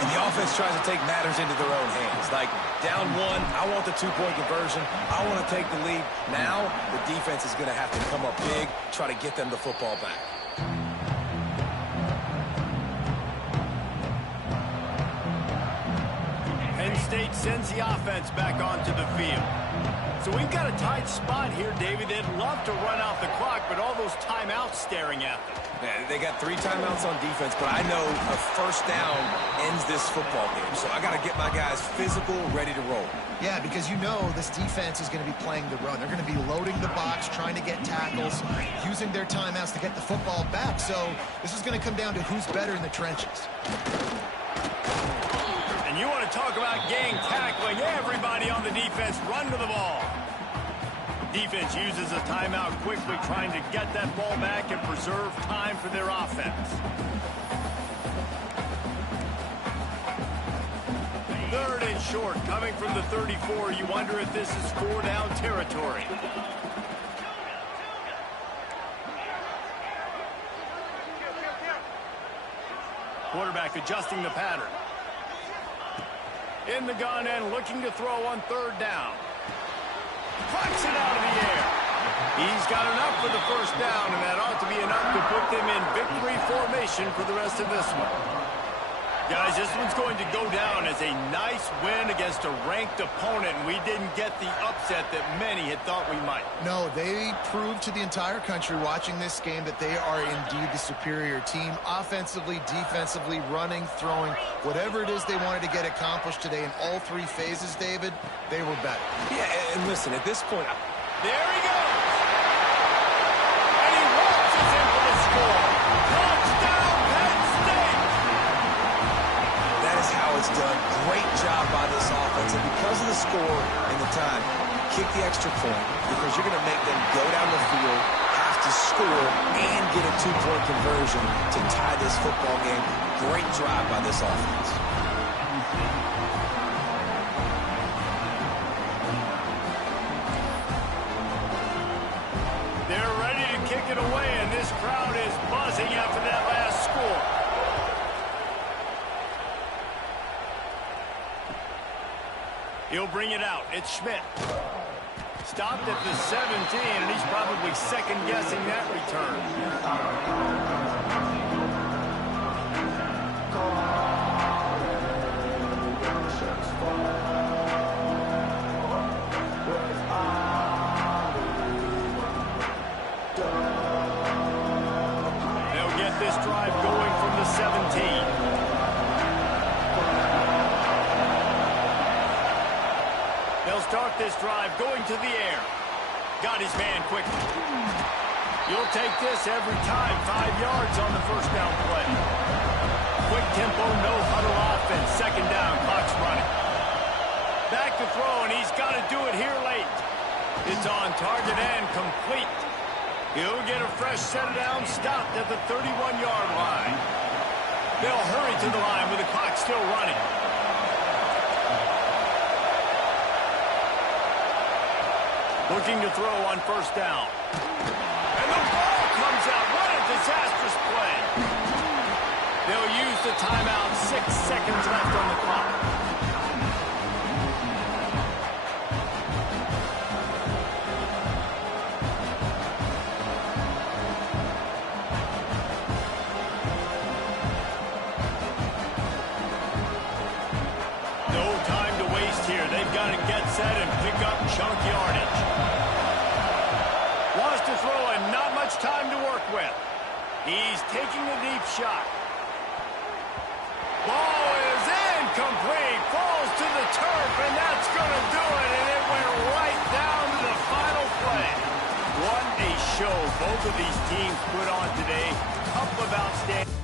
And the offense tries to take matters into their own hands. Like, down one, I want the two-point conversion. I want to take the lead. Now, the defense is going to have to come up big, try to get them the football back. Penn State sends the offense back onto the field. So we've got a tight spot here, David. They'd love to run out the clock, but all those timeouts staring at them. Yeah, they got 3 timeouts on defense, but I know a first down ends this football game. So I got to get my guys physical, ready to roll. Yeah, because you know this defense is going to be playing the run. They're going to be loading the box, trying to get tackles, using their timeouts to get the football back. So this is going to come down to who's better in the trenches. And you want to talk about gang tackling. Everybody on the defense run to the ball. Defense uses a timeout quickly, trying to get that ball back and preserve time for their offense. Third and short, coming from the 34. You wonder if this is 4-down territory. Quarterback adjusting the pattern. In the gun and looking to throw on third down. Plucks it out of the air. He's got enough for the first down, and that ought to be enough to put them in victory formation for the rest of this one. Guys, this one's going to go down as a nice win against a ranked opponent, and we didn't get the upset that many had thought we might. No, they proved to the entire country watching this game that they are indeed the superior team. Offensively, defensively, running, throwing, whatever it is they wanted to get accomplished today in all 3 phases, David, they were better. Yeah, and listen, at this point... There he goes! And he walks us in for the score in the time. Kick the extra point because you're going to make them go down the field, have to score, and get a two-point conversion to tie this football game. Great drive by this offense. They're ready to kick it away, and this crowd is buzzing after that last score. He'll bring it out. It's Schmidt. Stopped at the 17, and he's probably second-guessing that return. They'll get this drive going from the 17. They'll start this drive going to the air. Got his man quickly. You'll take this every time. 5 yards on the first down play. Quick tempo, no huddle offense. Second down, clock's running. Back to throw, and he's got to do it here late. It's on target and complete. He'll get a fresh set down, stopped at the 31-yard line. They'll hurry to the line with the clock still running. Looking to throw on first down. And the ball comes out. What a disastrous play. They'll use the timeout. 6 seconds left on the clock. No time to waste here. They've got to get set and pick up chunk yardage. Wants to throw and not much time to work with. He's taking the deep shot. Ball is incomplete. Falls to the turf, and that's going to do it. And it went right down to the final play. What a show both of these teams put on today. Couple of outstanding.